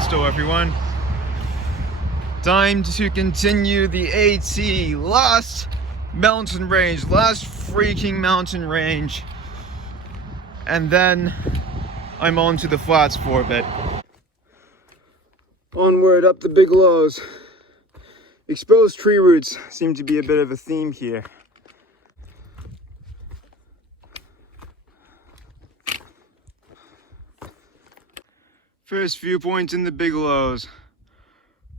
Posto, everyone. Time to continue the AT. Last mountain range, last freaking mountain range. And then I'm on to the flats for a bit. Onward up the Bigelows. Exposed tree roots seem to be a bit of a theme here. First viewpoint in the Bigelows.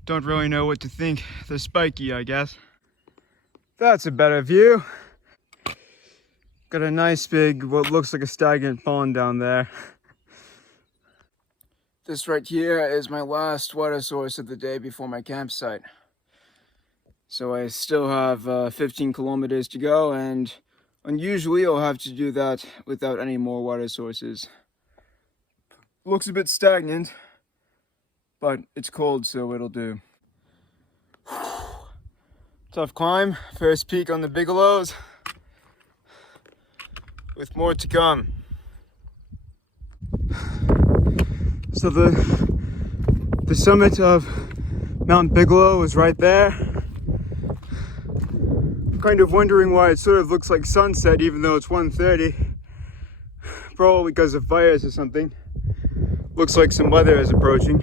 Don't really know what to think. They're spiky, I guess. That's a better view. Got a nice big, what looks like a stagnant pond down there. This right here is my last water source of the day before my campsite. So I still have 15 kilometers to go, and unusually I'll have to do that without any more water sources. Looks a bit stagnant, but it's cold, so it'll do. Tough climb, first peak on the Bigelows, with more to come. So the summit of Mount Bigelow is right there. I'm kind of wondering why it sort of looks like sunset even though it's 1:30. Probably because of fires or something. Looks like some weather is approaching.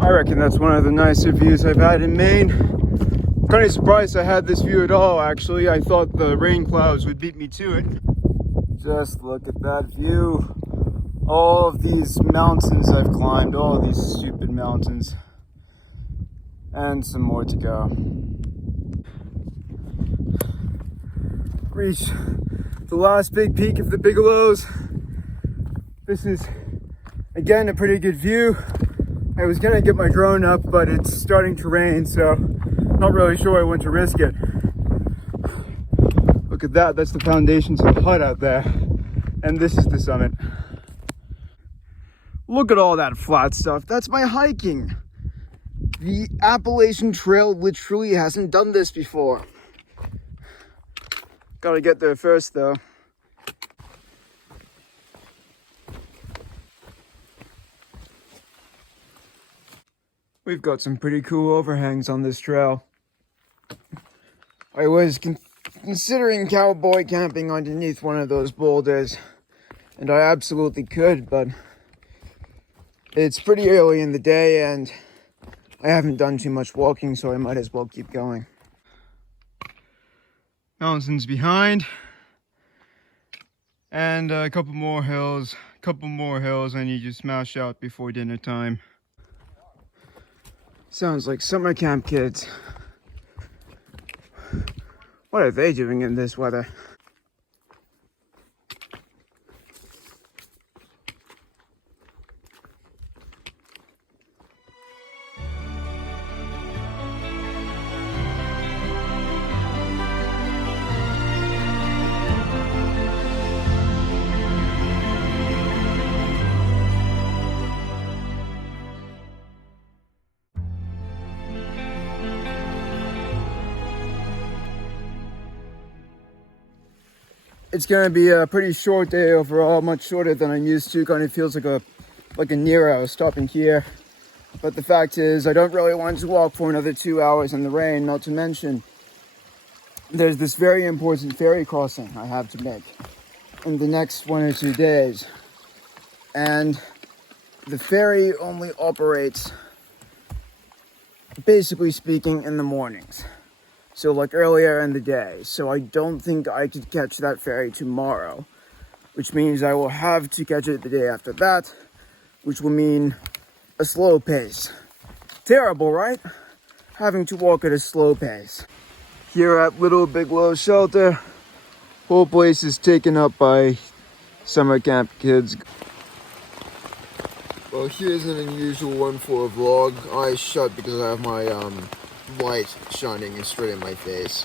I reckon that's one of the nicer views I've had in Maine. I'm kind of surprised I had this view at all, actually. I thought the rain clouds would beat me to it. Just look at that view. All of these mountains I've climbed, all of these stupid mountains. And some more to go. Reach the last big peak of the Bigelows. This is, again, a pretty good view. I was gonna get my drone up, but it's starting to rain, so not really sure I want to risk it. Look at that, that's the foundations of the hut out there. And this is the summit. Look at all that flat stuff, that's my hiking. The Appalachian Trail literally hasn't done this before. Gotta get there first though. We've got some pretty cool overhangs on this trail. I was considering cowboy camping underneath one of those boulders, and I absolutely could, but it's pretty early in the day and I haven't done too much walking, so I might as well keep going. Mountains behind, and a couple more hills I need to smash out before dinner time. Sounds like summer camp kids. What are they doing in this weather? It's gonna be a pretty short day overall, much shorter than I'm used to. Kind of feels like a Nero stopping here. But the fact is, I don't really want to walk for another 2 hours in the rain, not to mention there's this very important ferry crossing I have to make in the next 1 or 2 days. And the ferry only operates, basically speaking, in the mornings. So like earlier in the day. So I don't think I could catch that ferry tomorrow, which means I will have to catch it the day after that, which will mean a slow pace. Terrible, right? Having to walk at a slow pace. Here at Little Bigelow Shelter, whole place is taken up by summer camp kids. Well, here's an unusual one for a vlog. Eyes shut because I have my light shining straight in my face.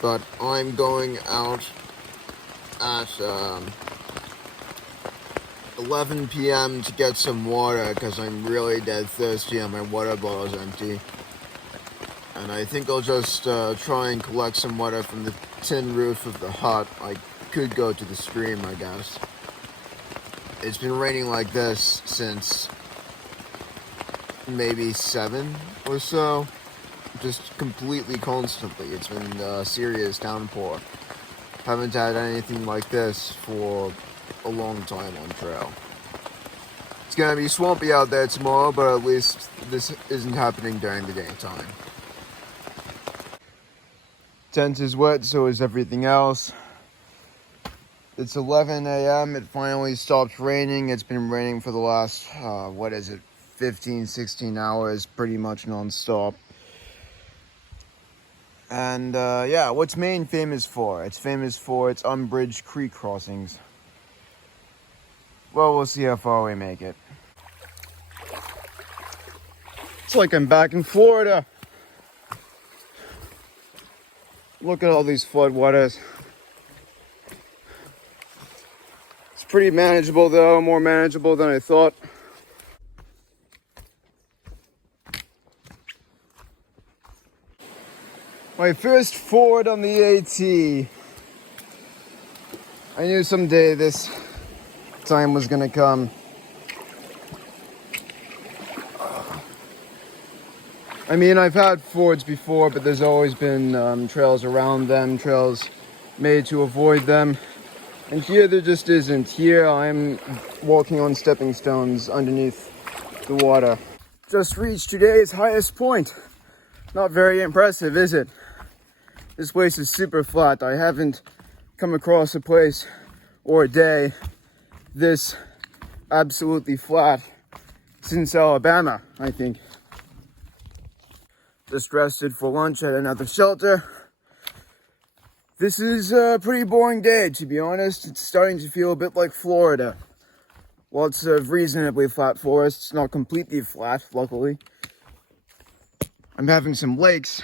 But I'm going out at 11 p.m. to get some water because I'm really dead thirsty and my water bottle is empty. And I think I'll just try and collect some water from the tin roof of the hut. I could go to the stream, I guess. It's been raining like this since maybe 7 or so. Just completely constantly. It's been a serious downpour. Haven't had anything like this for a long time on trail. It's gonna be swampy out there tomorrow, but at least this isn't happening during the daytime. Tent is wet, so is everything else. It's 11 a.m. It finally stopped raining. It's been raining for the last, 15, 16 hours, pretty much non-stop. And yeah, what's Maine famous for? It's famous for its unbridged creek crossings. Well, we'll see how far we make it. It's like I'm back in Florida. Look at all these floodwaters. It's pretty manageable though, more manageable than I thought. My first ford on the AT. I knew someday this time was gonna come. I mean, I've had fords before, but there's always been trails around them, trails made to avoid them. And here there just isn't. Here I'm walking on stepping stones underneath the water. Just reached today's highest point. Not very impressive, is it? This place is super flat. I haven't come across a place or a day this absolutely flat since Alabama, I think. Just rested for lunch at another shelter. This is a pretty boring day, to be honest. It's starting to feel a bit like Florida. Lots of reasonably flat forests, not completely flat, luckily. I'm having some lakes.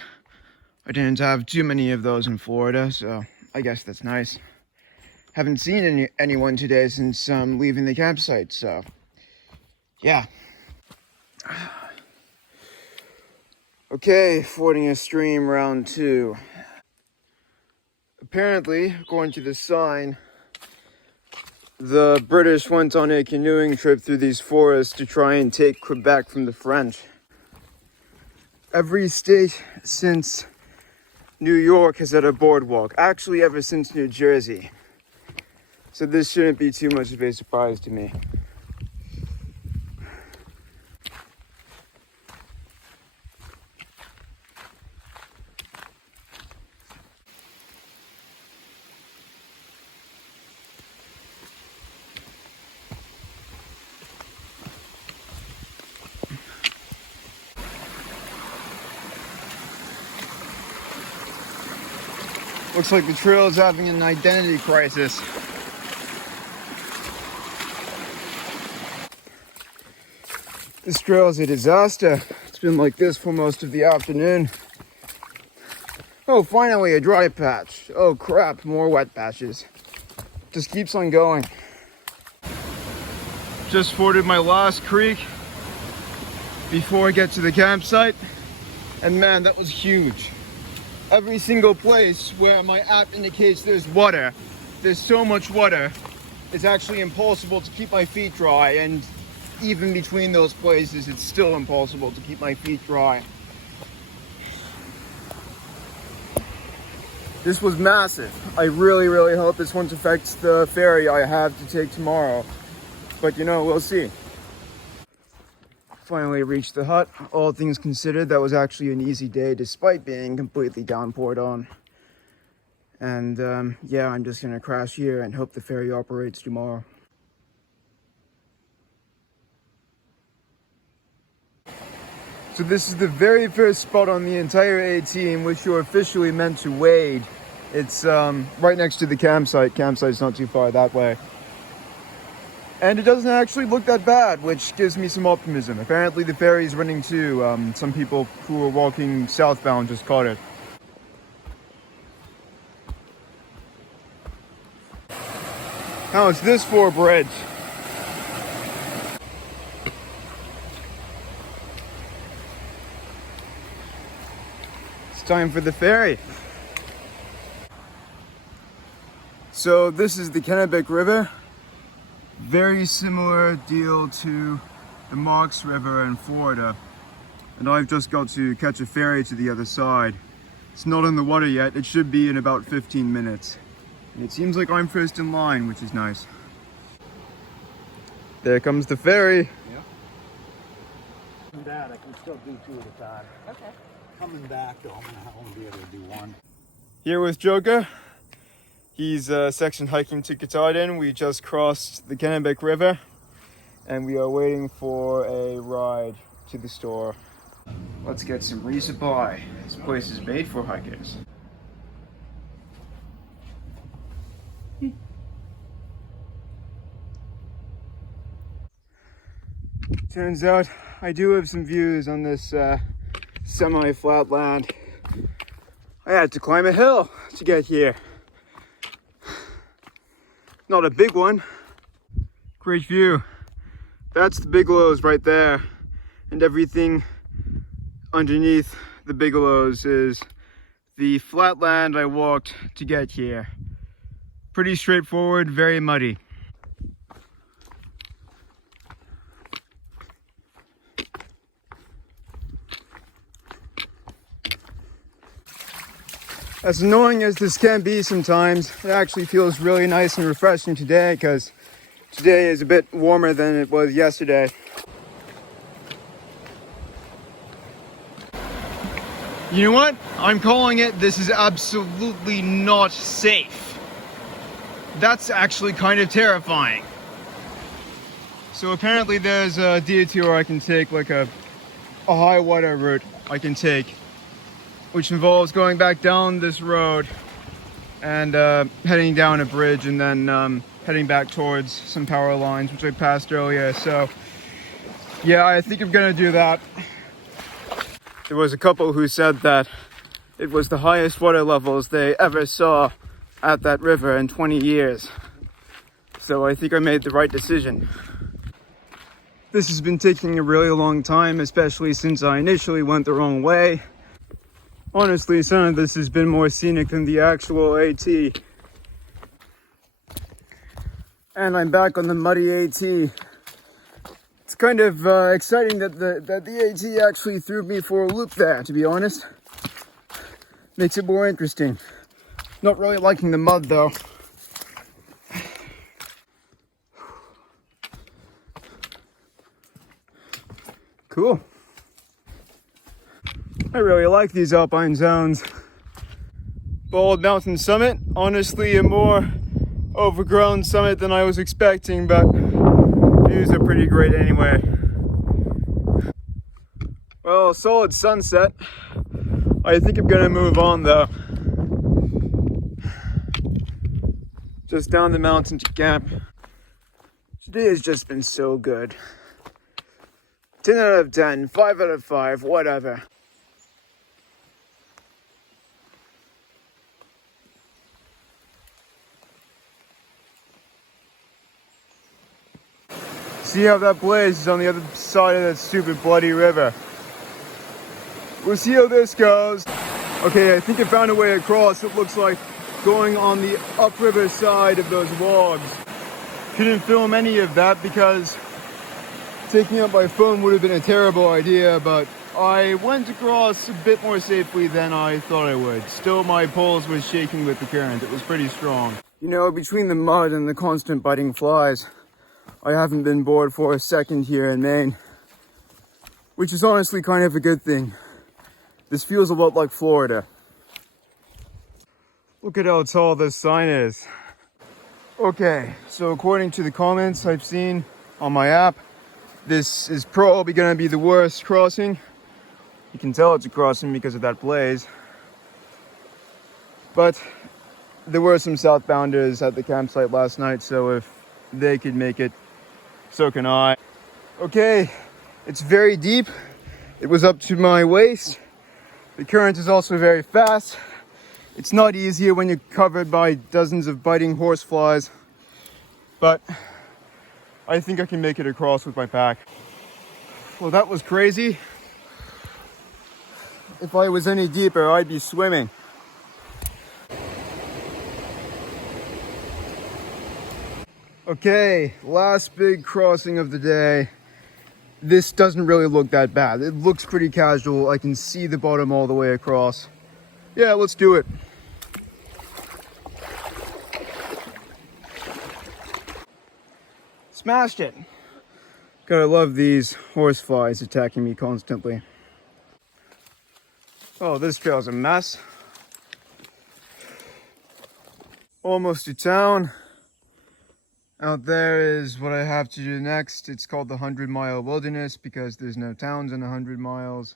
I didn't have too many of those in Florida, so I guess that's nice. Haven't seen anyone today since leaving the campsite, so yeah. Okay, fording a stream, round 2. Apparently, according to the sign, the British went on a canoeing trip through these forests to try and take Quebec from the French. Every state since New York has had a boardwalk, actually ever since New Jersey. So this shouldn't be too much of a surprise to me. Looks like the trail is having an identity crisis. This trail is a disaster. It's been like this for most of the afternoon. Oh, finally a dry patch. Oh crap, more wet patches. Just keeps on going. Just forded my last creek before I get to the campsite. And man, that was huge. Every single place where my app indicates there's water, there's so much water, it's actually impossible to keep my feet dry, and even between those places, it's still impossible to keep my feet dry. This was massive. I really, really hope this won't affect the ferry I have to take tomorrow, but you know, we'll see. Finally reached the hut. All things considered, that was actually an easy day despite being completely downpoured on. And yeah, I'm just gonna crash here and hope the ferry operates tomorrow. So this is the very first spot on the entire AT in which you're officially meant to wade. It's right next to the campsite. Campsite's not too far that way. And it doesn't actually look that bad, which gives me some optimism. Apparently the ferry's running too. Some people who were walking southbound just caught it. How's this for a bridge? time for the ferry. So this is the Kennebec River. Very similar deal to the Marks River in Florida. And I've just got to catch a ferry to the other side. It's not in the water yet. It should be in about 15 minutes. And it seems like I'm first in line, which is nice. There comes the ferry. Yeah. Coming back, I can still do 2 at a time. Okay. Coming back, though, I'm gonna only be able to do 1. Here with Joker. He's section hiking to Katahdin. We just crossed the Kennebec River and we are waiting for a ride to the store. Let's get some resupply. This place is made for hikers. Turns out I do have some views on this semi-flat land. I had to climb a hill to get here. Not a big one. Great view. That's the Bigelows right there. And everything underneath the Bigelows is the flat land I walked to get here. Pretty straightforward, very muddy. As annoying as this can be sometimes, it actually feels really nice and refreshing today because today is a bit warmer than it was yesterday. You know what? I'm calling it. This is absolutely not safe. That's actually kind of terrifying. So apparently there's a detour I can take, like a high water route I can take, which involves going back down this road and heading down a bridge and then heading back towards some power lines, which I passed earlier. So yeah, I think I'm gonna do that. There was a couple who said that it was the highest water levels they ever saw at that river in 20 years. So I think I made the right decision. This has been taking a really long time, especially since I initially went the wrong way. Honestly, some of this has been more scenic than the actual AT. And I'm back on the muddy AT. It's kind of exciting that the AT actually threw me for a loop there, to be honest. Makes it more interesting. Not really liking the mud though. Cool. I really like these alpine zones. Bald Mountain Summit, honestly a more overgrown summit than I was expecting, but views are pretty great anyway. Well, solid sunset. I think I'm gonna move on though. Just down the mountain to camp. Today has just been so good. 10 out of 10, 5 out of 5, whatever. See how that blaze is on the other side of that stupid bloody river. We'll see how this goes. Okay, I think I found a way across. It looks like going on the upriver side of those logs. Couldn't film any of that because taking out my phone would have been a terrible idea, but I went across a bit more safely than I thought I would. Still, my poles were shaking with the current. It was pretty strong. You know, between the mud and the constant biting flies, I haven't been bored for a second here in Maine, which is honestly kind of a good thing. This feels a lot like Florida. Look at how tall this sign is. Okay, so according to the comments I've seen on my app, this is probably going to be the worst crossing. You can tell it's a crossing because of that blaze. But there were some southbounders at the campsite last night, so if they could make it, so can I. Okay, it's very deep. It was up to my waist. The current is also very fast. It's not easier when you're covered by dozens of biting horseflies, but I think I can make it across with my pack. Well, that was crazy. If I was any deeper, I'd be swimming. Okay, last big crossing of the day. This doesn't really look that bad. It looks pretty casual. I can see the bottom all the way across. Yeah, let's do it. Smashed it. Gotta love these horseflies attacking me constantly. Oh, this trail's a mess. Almost to town. Out there is what I have to do next. It's called the 100-mile wilderness because there's no towns in 100 miles.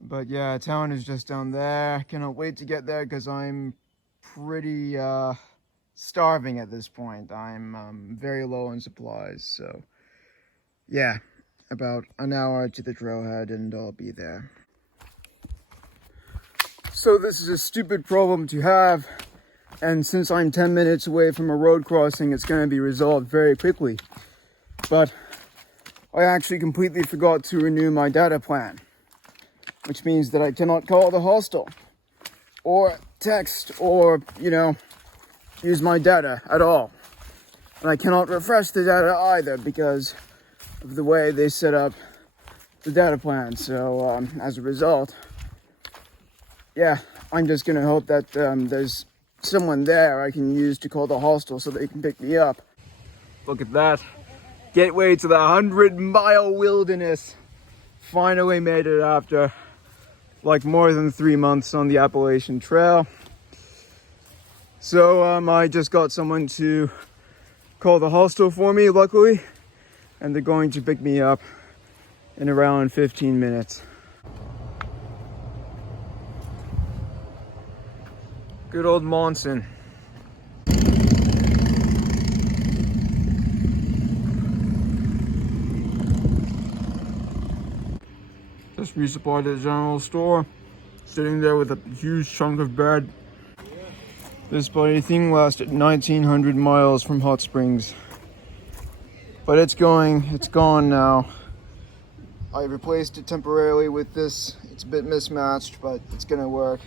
But yeah, town is just down there. Cannot wait to get there because I'm pretty starving at this point. I'm very low on supplies. So yeah, about an hour to the trailhead and I'll be there. So this is a stupid problem to have. And since I'm 10 minutes away from a road crossing, it's going to be resolved very quickly. But I actually completely forgot to renew my data plan, which means that I cannot call the hostel or text or, use my data at all. And I cannot refresh the data either because of the way they set up the data plan. So as a result, yeah, I'm just going to hope that there's someone there I can use to call the hostel so they can pick me up. Look at that. Gateway to the 100-mile wilderness. Finally made it after like more than 3 months on the Appalachian Trail. So I just got someone to call the hostel for me, luckily, and they're going to pick me up in around 15 minutes. Good old Monson. Just resupplied at the general store. Sitting there with a huge chunk of bread. This bloody thing lasted 1,900 miles from Hot Springs. But it's gone now. I replaced it temporarily with this. It's a bit mismatched, but it's gonna work.